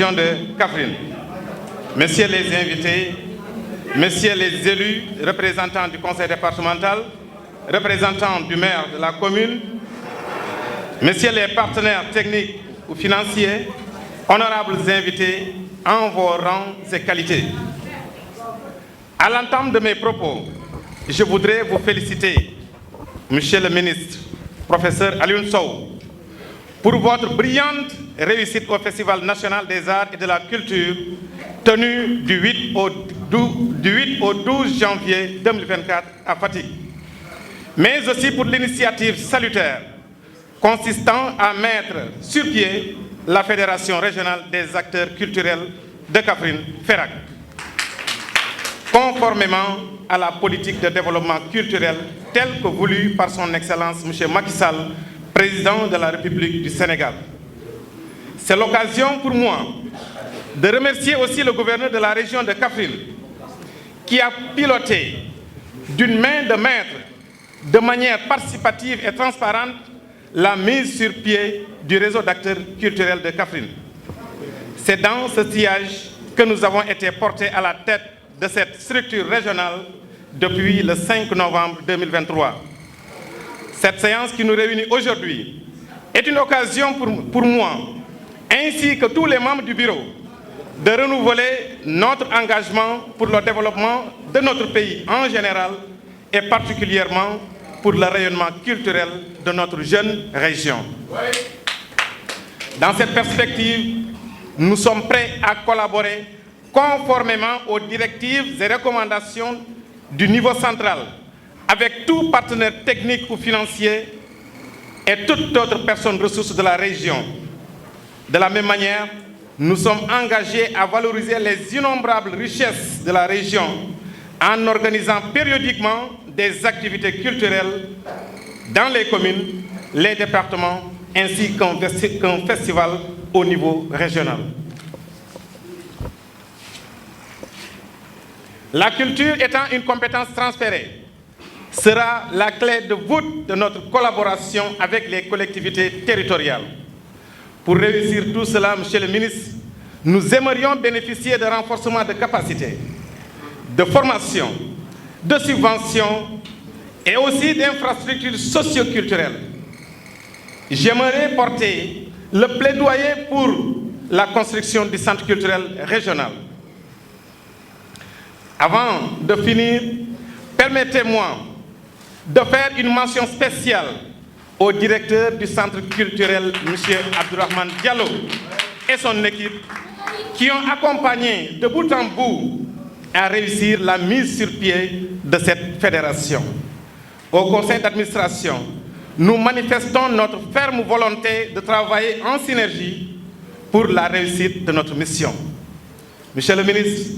région de Kaffrine, messieurs les invités, messieurs les élus, représentants du conseil départemental, représentants du maire de la commune, messieurs les partenaires techniques ou financiers, honorables invités en vos rangs et qualités. À l'entame de mes propos, je voudrais vous féliciter, monsieur le ministre, professeur Alioune Sow, pour votre brillante réussite au Festival national des arts et de la culture tenu du 8 au 12 janvier 2024 à Fatick, mais aussi pour l'initiative salutaire consistant à mettre sur pied la Fédération régionale des acteurs culturels de Kaffrine, FERAC, conformément à la politique de développement culturel telle que voulue par son Excellence M. Macky Sall, président de la République du Sénégal. C'est l'occasion pour moi de remercier aussi le gouverneur de la région de Kaffrine qui a piloté d'une main de maître, de manière participative et transparente, la mise sur pied du réseau d'acteurs culturels de Kaffrine. C'est dans ce sillage que nous avons été portés à la tête de cette structure régionale depuis le 5 novembre 2023. Cette séance qui nous réunit aujourd'hui est une occasion pour moi, ainsi que tous les membres du bureau, de renouveler notre engagement pour le développement de notre pays en général et particulièrement pour le rayonnement culturel de notre jeune région. Dans cette perspective, nous sommes prêts à collaborer conformément aux directives et recommandations du niveau central avec tout partenaire technique ou financier et toute autre personne ressource de la région. De la même manière, nous sommes engagés à valoriser les innombrables richesses de la région en organisant périodiquement des activités culturelles dans les communes, les départements, ainsi qu'un festival au niveau régional. La culture étant une compétence transférée, sera la clé de voûte de notre collaboration avec les collectivités territoriales. Pour réussir tout cela, monsieur le ministre, nous aimerions bénéficier de renforcement de capacités, de formation, de subventions et aussi d'infrastructures socio-culturelles. J'aimerais porter le plaidoyer pour la construction du centre culturel régional. Avant de finir, permettez-moi de faire une mention spéciale au directeur du centre culturel, M. Abdourahmane Diallo, et son équipe, qui ont accompagné de bout en bout à réussir la mise sur pied de cette fédération. Au conseil d'administration, nous manifestons notre ferme volonté de travailler en synergie pour la réussite de notre mission. Monsieur le ministre,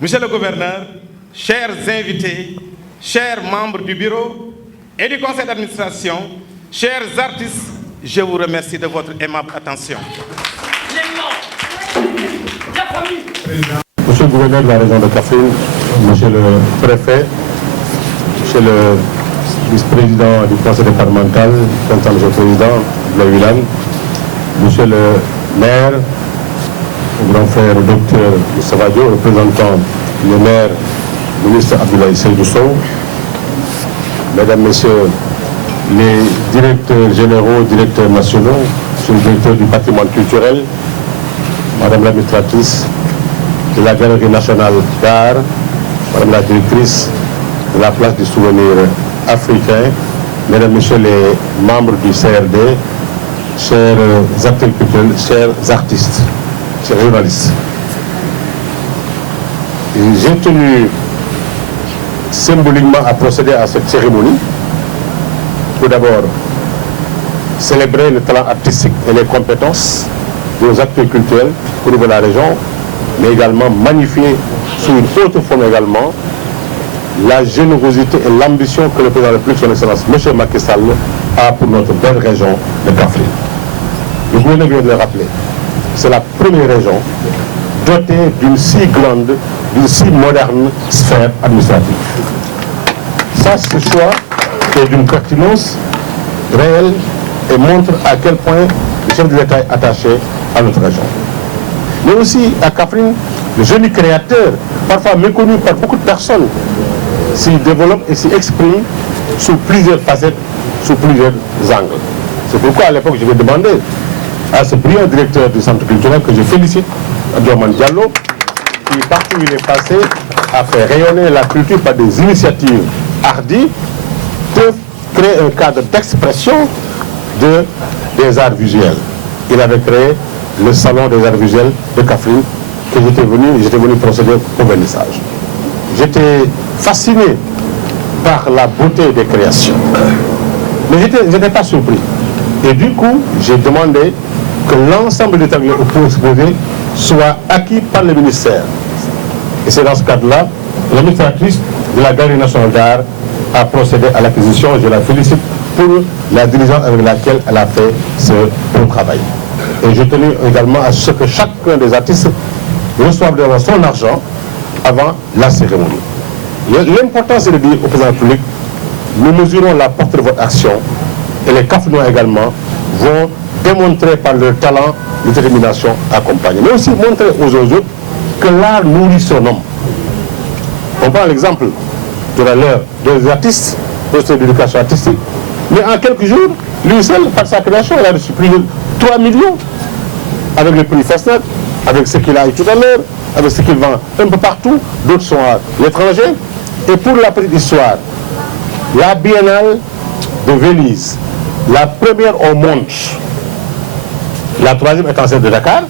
monsieur le gouverneur, chers invités, chers membres du bureau et du conseil d'administration, chers artistes, je vous remercie de votre aimable attention. Monsieur le gouverneur de la région de Kaffrine, monsieur le préfet, monsieur le vice-président du conseil départemental, monsieur le président de la Wilane, monsieur le maire, mon grand frère le docteur Moustapha Diop, représentant le maire, ministre Abdoulaye Seydou Sow, mesdames, messieurs les directeurs généraux, directeurs nationaux, monsieur le directeur du patrimoine culturel, madame l'administratrice de la Galerie nationale d'art, madame la directrice de la place du souvenir africain, mesdames, messieurs les membres du CRD, chers acteurs culturels, chers artistes, chers journalistes. J'ai tenu symboliquement à procéder à cette cérémonie. Tout d'abord, célébrer le talent artistique et les compétences de nos acteurs culturels au niveau de la région, mais également magnifier sous une autre forme également la générosité et l'ambition que le président de la République, son Excellence M. Macky Sall, a pour notre belle région de Kaffrine. Le gouverneur vient de le rappeler, c'est la première région dotée d'une si grande, d'une si moderne sphère administrative. Ça, ce choix est d'une pertinence réelle et montre à quel point le chef de l'État est attaché à notre région. mais aussi à Kaffrine, le génie créateur, parfois méconnu par beaucoup de personnes, s'y développe et s'y exprime sous plusieurs facettes, sous plusieurs angles. C'est pourquoi à l'époque je vais demander à ce brillant directeur du centre culturel que je félicite, Abdourahmane Diallo, qui partout où il est passé a fait rayonner la culture par des initiatives hardies, peuvent créer un cadre d'expression des arts visuels. Il avait créé le salon des arts visuels de Kaffrine, que j'étais venu procéder au vernissage. J'étais fasciné par la beauté des créations. Mais je n'étais pas surpris. Et du coup, j'ai demandé que l'ensemble des tableaux exposés soit acquis par le ministère. Et c'est dans ce cadre-là, l'administratrice de la Galerie nationale d'art a procédé à l'acquisition. Je la félicite pour la diligence avec laquelle elle a fait ce bon travail. Et je tenais également à ce que chacun des artistes reçoive d'abord son argent avant la cérémonie. L'important, c'est de dire au président de la République, nous mesurons la portée de votre action et les Kaffrinois également vont démontrer par leur talent, leur détermination accompagnée. Mais aussi montrer aux autres que l'art nourrit son homme. On prend l'exemple tout à l'heure des artistes, de l'éducation artistique, mais en quelques jours, lui seul, par sa création, il a reçu plus de 3 millions avec le prix Festnet, avec ce qu'il a eu tout à l'heure, avec ce qu'il vend un peu partout, d'autres sont à l'étranger. Et pour la petite histoire, la Biennale de Venise, la première au monde, la troisième étant celle de Dakar,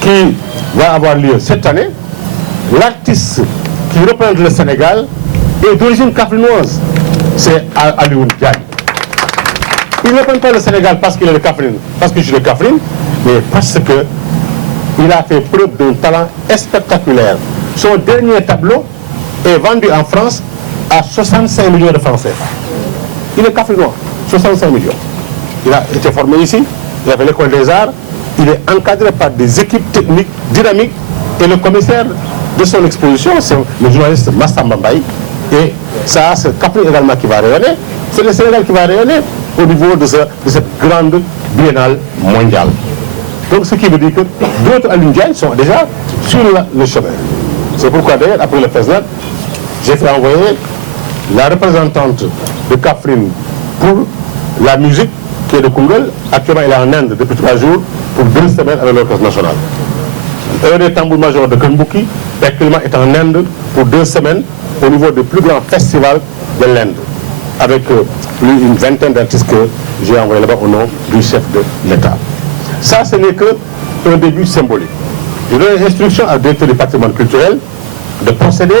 qui va avoir lieu cette année, l'artiste qui représente le Sénégal est d'origine kaffrinoise, c'est Alioune Diagne. Il ne représente pas le Sénégal parce qu'il est de Kaffrine, parce que je suis de Kaffrine, mais parce que il a fait preuve d'un talent spectaculaire. Son dernier tableau est vendu en France à 65 millions de francs CFA. Il est kaffrinois, 65 millions. Il a été formé ici, il a fait l'école des arts, il est encadré par des équipes techniques dynamiques et le commissaire de son exposition, c'est le journaliste Massamba Mbaye. Et ça, c'est Kaffrine également qui va rayonner, c'est le Sénégal qui va rayonner au niveau de cette grande biennale mondiale. Donc ce qui veut dire que d'autres Alioune sont déjà sur le chemin. C'est pourquoi d'ailleurs, après le FESNAT, j'ai fait envoyer la représentante de Kaffrine pour la musique, qui est de Koungheul. Actuellement, elle est en Inde depuis 3 jours pour 2 semaines avec l'orchestre national. Un des tambours-majors de Kanbuki, actuellement, est en Inde pour 2 semaines au niveau du plus grand festival de l'Inde, avec plus d'une vingtaine d'artistes que j'ai envoyés là-bas au nom du chef de l'État. Ça, ce n'est qu'un début symbolique. Je donne l'instruction à directeur du patrimoine culturel de procéder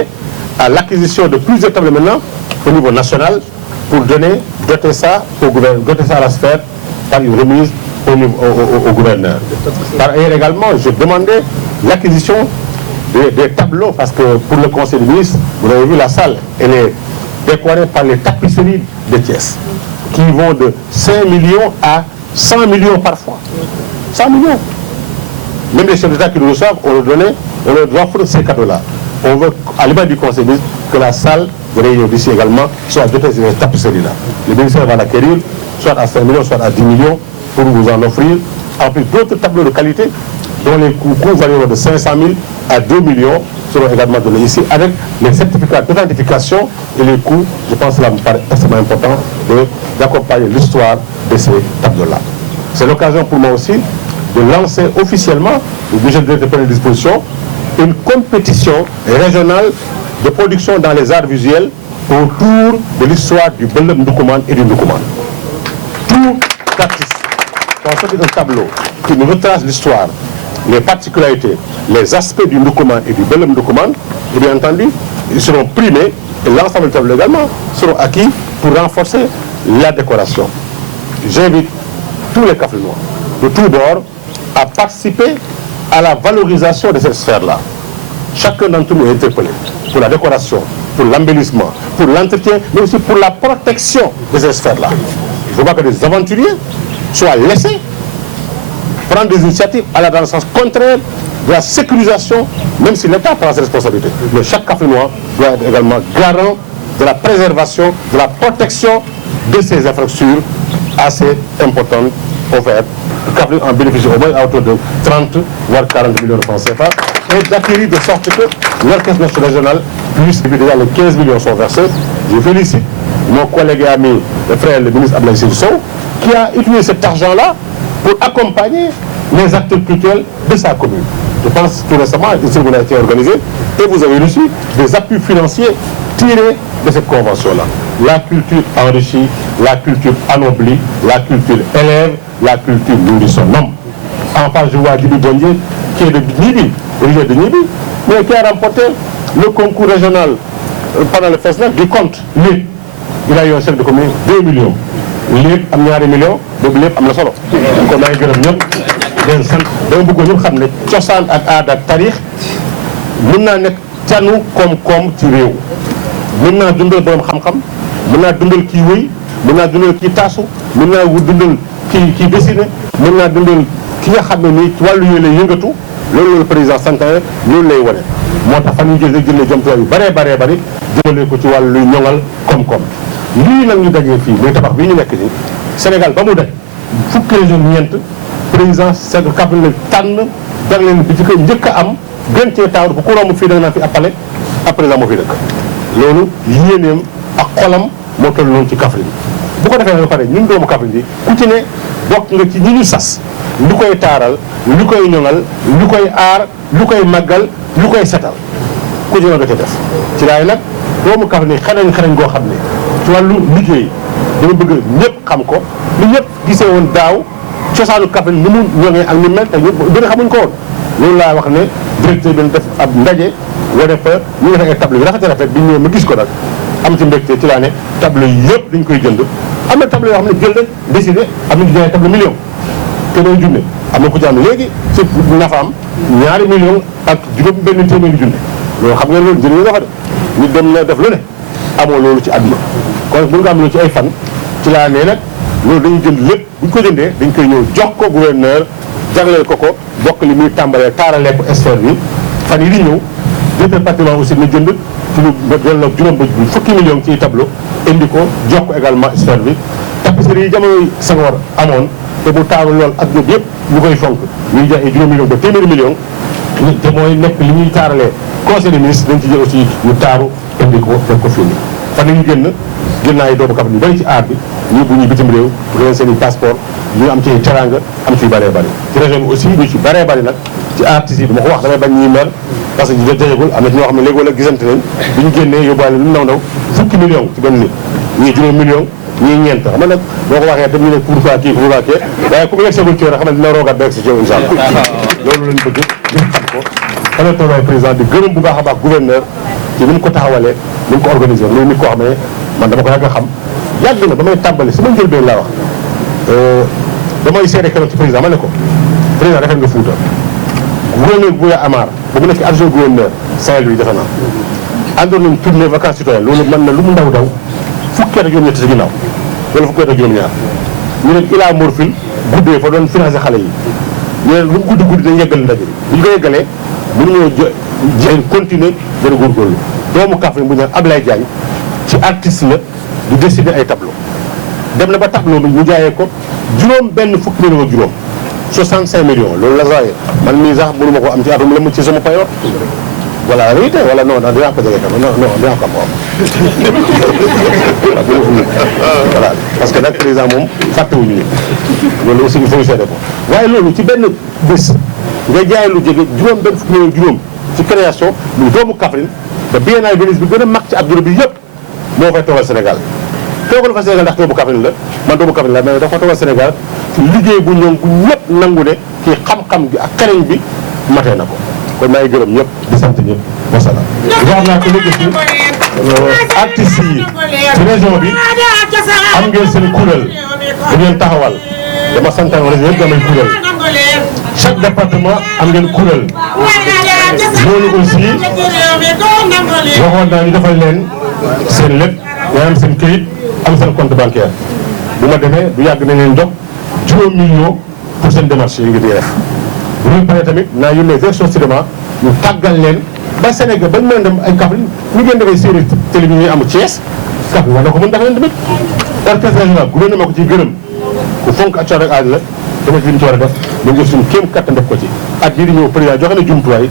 à l'acquisition de plusieurs tables maintenant au niveau national pour doter ça à la sphère par une remise au gouverneur. Par ailleurs également, je demandais l'acquisition des tableaux parce que pour le conseil des ministres, vous avez vu la salle, elle est décorée par les tapisseries de Thiès qui vont de 5 millions à 100 millions parfois. 100 millions. Même les chefs d'État qui nous reçoivent, on leur offre ces cadeaux-là. On veut, à l'image du conseil des ministres, que la salle de réunion d'ici également soit dotée de ces tapisseries-là. Le ministère va l'acquérir, soit à 5 millions, soit à 10 millions, pour vous en offrir. En plus, d'autres tableaux de qualité, dont les coûts varieront de 500 000 à 2 millions, seront également donnés ici, avec les certificats d'authentification et les coûts. Je pense que cela me paraît extrêmement important d'accompagner l'histoire de ces tableaux-là. C'est l'occasion pour moi aussi de lancer officiellement, le budget de prendre disposition, une compétition régionale de production dans les arts visuels autour de l'histoire du Belem Ndoukoumane et du Ndoukoumane. Tout artiste constitue un tableau qui nous retrace l'histoire, les particularités, les aspects du Ndoukoumane et du Belem Ndoukoumane, et bien entendu, ils seront primés et l'ensemble des tableaux également seront acquis pour renforcer la décoration. J'invite tous les Kaffrinois de tous bords à participer à la valorisation de cette sphère-là. Chacun d'entre nous est interpellé pour la décoration, pour l'embellissement, pour l'entretien, mais aussi pour la protection de cette sphère-là. Il ne faut pas que les aventuriers soient laissés prendre des initiatives à la dans le sens contraire de la sécurisation, même si l'État prend ses responsabilités. Mais chaque Kaffrinois doit être également garant de la préservation, de la protection de ces infrastructures assez importantes offertes Kaffrine en bénéficie au moins à hauteur de 30 voire 40 millions de francs CFA et d'acquérir de sorte que l'Orchestre national régional puisse, déjà les 15 millions sont versés. Je félicite mon collègue et ami, le frère, le ministre Abdoulaye Seydou Sow, qui a utilisé cet argent-là pour accompagner les acteurs culturels de sa commune. Je pense tout récemment, ici vous avez été organisé et vous avez reçu des appuis financiers tirés de cette convention-là. La culture enrichit, la culture anoblit, la culture élève, la culture nourrit son homme. En face, je vois Djibi Bondier, qui est de Nibi, originaire de Nibi, mais qui a remporté le concours régional pendant le festival du compte. Lui, il a eu un chèque de combien? 2 millions. Lui, am ñaari millions, boobu lépp am na solo. kon maa ngi gërëm ñëpp leen sant dama bëggoon ñëpp xam ne cosaan ak aada ak taarix mën naa nekk canu koom-koom ci réew. mën naa dundal borom xam-xam, mën naa dundal kii wëy, mën naa dundal kii taasu, mën naa dundal kii dessiné, mën naa dundal ki nga xam ne nii ci wàllu yooyu lay yëngatu. loolu la président santaane loolu lay wane moo tax fan ñu jëlee jomtuwaay yu bëree bëri jëmale ko ci wàllu luy ñoŋal koom-koom lii nag ñu dajee fii muy tabax bii ñu nekk nii Sénégal ba mu daj fukki région ñeent président Sénégal Kaffrine la tànn dag leen bi ci ko njëkk a am gën cee taaru bu ko romb fii da nga naan fi appale ak président moo fi dëkk loolu yéeneem ak xolam moo toll noonu ci Kaffrine bu ko defee ba pare ñun doomu Kaffrine bi ku ci ne bokk nga ci ñi ñu sas lu koy taaral lu koy ñoŋal lu koy aar lu koy màggal lu koy setal ku ci nga ca def ci laay nag doomu Kaffrine xereñ goo xam ne ci wàllu liggéey dama bëgg ñëpp xam ko lu ñëpp gisee woon daaw cosaanu Kaffrine ni mu ñoŋee ak ni mel te ñëpp gën a xamuñ ko woon loolu laa wax ne directeur bi def ab ndaje wane fa ñu ngi def ay tableau yu rafet bi ñëwee ma gis ko nag am ci mbégte ci laa ne tableau yi yëpp dañ koy jënd am na tableau yoo xam ne jël na décidé am na ñu jaay tableau million te doon junne am na ko ci am léegi ci nafaam 2 millions ak juróom benn téeméeri junne loolu xam ngeen loolu njëriñ la fa de ñu dem na def lu ne amoo loolu ci àdduna kon bu nga am loolu ci ay fan ci laa ne nag loolu dañuy jënd lépp bu ñu ko jëndee dañ koy ñëw jox ko gouverneur jagleel ko bokk li muy tàmbalee taaralee ko sphère bi fan yi di ñëw directeur patrimoine aussi na jënd ci lu delloo juróom ba fukki millions ci tableau indi ko jox ko également sphère bi tapisserie yi jamono Senghor amoon te bu taaru lool ak ñoom yëpp ñu koy fonk ñuy jaay ay juróom millions ba téeméeri millions te mooy nekk li ñuy taaralee conseil des ministres dañ ci jël aussi ñu taaru indi ko def ko fii nii fan la ñu génn naa ay doomu Kaffrine yu bëri ci aar bi ñu bu ñu bitim réew pour leen seen i passeport ñu am ci teranga am ci bëree bëri ci région bi aussi ñu ci bëree bëri nag ci artistes yi dama ko wax damay bañ ñuy mer parce que ñu jajagul am na ci ñoo xam ne léegi wala gisante nañ bi ñu génnee yóbbaale lu ndaw fukki millions ci benn nit ñii juróom millions ñii ñeent xam nga nag boo ko waxee dem ñu ne pourquoi kii waaye ku ko yegg segul ci yow xam ne dina roogaat ba yegg si ci yow incha allah loolu lañ bëgg ñu xam ko xanaa toogaay président di gërëm bu baax a baax gouverneur ci ni mu ko taxawalee ni mu ko organisé loolu nit koo xam ne man dama ko yàgg a xam yàgg na ba may tàmbali sama njëlbeen laa wax damay seede keroog ci président ma ne ko président defal nga Fuuta gouverneur bu Amar ba mu nekk adjoint gouverneur Saint-Louis defe naa àndoon nañ tournée vacances citoyennes loolu mën na lu mu ndaw fukki at ak juróom-ñett si ginnaaw wala fukki at ak juróom-ñaar ñu ne Ila Morphil guddee fa doon financé xale yi ñu ne lu mu guddi dañ yeggal ndaje bi bu ñu ko yeggalee mënuñoo continuer gën a góorgóorlu doomu Kaffrine bu ñu naan Ablaye Diagne ci artiste la di dessiner ay tableau dem na ba tableau bi ñu jaayee ko juróom benn fukki millions ak juróom 65 millions loolu la saaye man mii sax mënu ma ko am ci atum la mu ci sama payoor voilà réité wala non dinaa ko jege kam non dinaa ko am voilà parce que nag président moom fàttewuñu ni loolu aussi il faut ñu seede ko waaye loolu ci benn bés nga jaay lu jege juróom benn fukki millions juróom ci création lu doomu Kaffrine ba biennale Venise bi gën a mag ci àdduna bi yëpp moo fay toogal Sénégal toogal fa Sénégal ndax doomu Kaffrine la man doomu Kaffrine la mais dafa toogal Sénégal ci liggéey bu ñoom bu ñëpp nangu ne kii xam-xam bi ak xereñ bi matee na ko kon maa ngi gërëm ñëpp di sant ñëpp wasalaam. wax naa ko léegi si artistes yi ci région bi am ngeen seen kuréel bu ngeen taxawal dama santaan région yëpp damay kuréel chaque département am ngeen kuréel loolu aussi waxoon naa ñu defal leen seen lépp nga am seen këyit am seen compte bancaire bu ma demee du yàgg na leen jox juróom millions pour seen démarche yi ngir di def bu ñu paree tamit naa yónnee direction cinéma ñu tàggal leen ba Sénégal bañ mën a dem ay Kaffrine ñu ngeen defee série télé bi ñuy am Thiès Kaffrine war na ko mën def leen tamit orchestre régional gouvernement ko ciy gërëm ku fonk ak coono ak aada la dama fi ñu ci war a def ñu def suñu kéem kattan def ko ci at yii di ñëw président joxe na jumtuwaay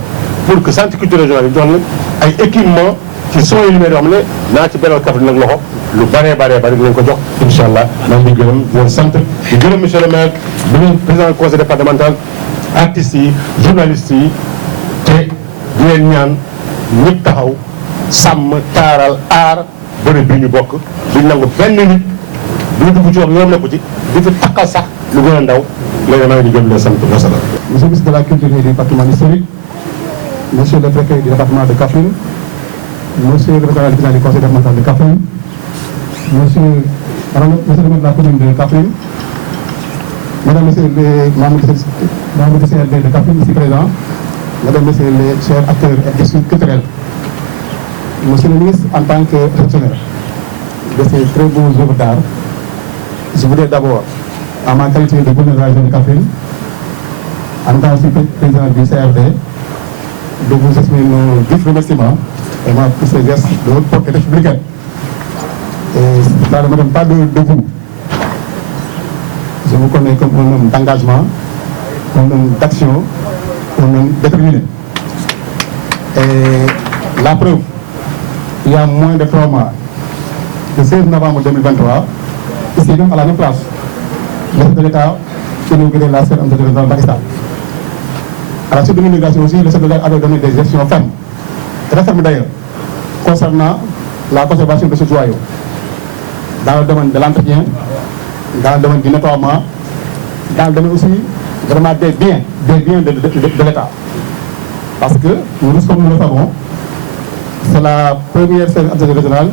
pour que centre culturel régional yi jox na ay équipement ci son yi lumière yoo xam ne naa ci beral Kaffrine nag loxo lu bëree dinañ ko jox incha allah maa ngi gërëm di leen sant di gërëm monsieur le maire di leen président du conseil départemental artistes yi journalistes yi te di leen ñaan ñëpp taxaw sàmm taaral aar bërëb bi ñu bokk duñ nangu benn nit duñu dugg ci wax yoon nekku ci di fi takkal sax lu gën a ndaw léegi maa ngi di gëm leen sant wasalaam. Monsieur le ministre de la Culture et du patrimoine historique, monsieur le préfet du département de Kaffrine, monsieur le représentant du conseil départemental de Kaffrine, monsieur le maire de la commune de Kaffrine, mesdames, messieurs les membres du CRD de Kaffrine ici présents, mesdames, messieurs les chers acteurs et culturels, monsieur le ministre, en tant que réceptionnaire de ces très beaux œuvres d'art, je voudrais d'abord, en ma qualité de gouverneur de la région de Kaffrine, en tant que président du CRD, de vous exprimer nos vifs remerciements et moi pour ces gestes de haute portée républicaine. Et ça ne me donne pas de vous. Je vous connais comme un homme d'engagement, un homme d'action, un homme déterminé. Et la preuve, il y a moins de 3 mois, le 16 novembre 2023, ici donc à la même place, le chef de l'État inauguré la sphère internationale de Pakistan. À la suite de l'immigration aussi, le chef de l'État avait donné des gestions fermes, très fermes d'ailleurs, concernant la conservation de ce joyau, dans le domaine de l'entretien, dans le domaine du nettoiement, dans le domaine aussi vraiment des biens de l'État. Parce que nous, comme nous le savons, c'est la première sphère internationale régionale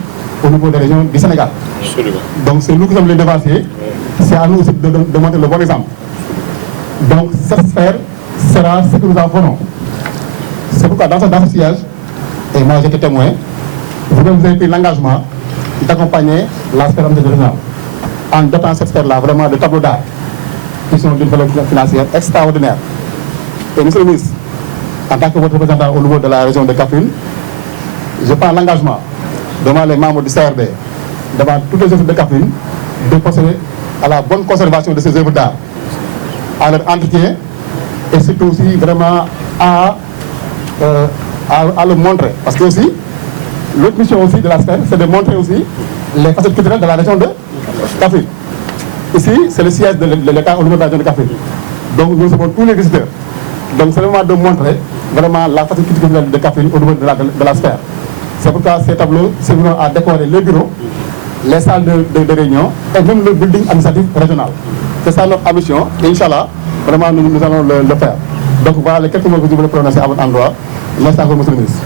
au niveau des régions du Sénégal. Absolument. Donc c'est nous qui sommes les devanciers, c'est à nous aussi de montrer le bon exemple. Donc cette sphère sera ce que nous en ferons. C'est pourquoi dans ce siège, et moi j'étais témoin, vous avez pris l'engagement d'accompagner la sphère régionale en dotant cette sphère-là vraiment de tableaux d'art qui sont d'une valeur financière extraordinaire. Et monsieur le ministre, en tant que votre représentant au niveau de la région de Kaffrine, je prends l'engagement devant les membres du CRD, devant toutes les œuvres de Kaffrine, de procéder à la bonne conservation de ces œuvres d'art, à leur entretien et surtout aussi vraiment à le montrer. Parce que aussi, l'autre mission aussi de la sphère, c'est de montrer aussi les facettes culturelles de la région de Kaffrine. Ici, c'est le siège de l'État au niveau de la région de Kaffrine. Donc nous recevons tous les visiteurs. Donc c'est le moment de montrer vraiment la facette culturelle de Kaffrine au niveau de la sphère. C'est pourquoi ces tableaux serviront à décorer les bureaux, les salles de réunion et même le building administratif régional. C'est ça notre ambition et Inch'Allah, vraiment nous allons le faire. Donc voilà les quelques mots que je voulais prononcer à votre endroit. Merci à vous, monsieur le ministre.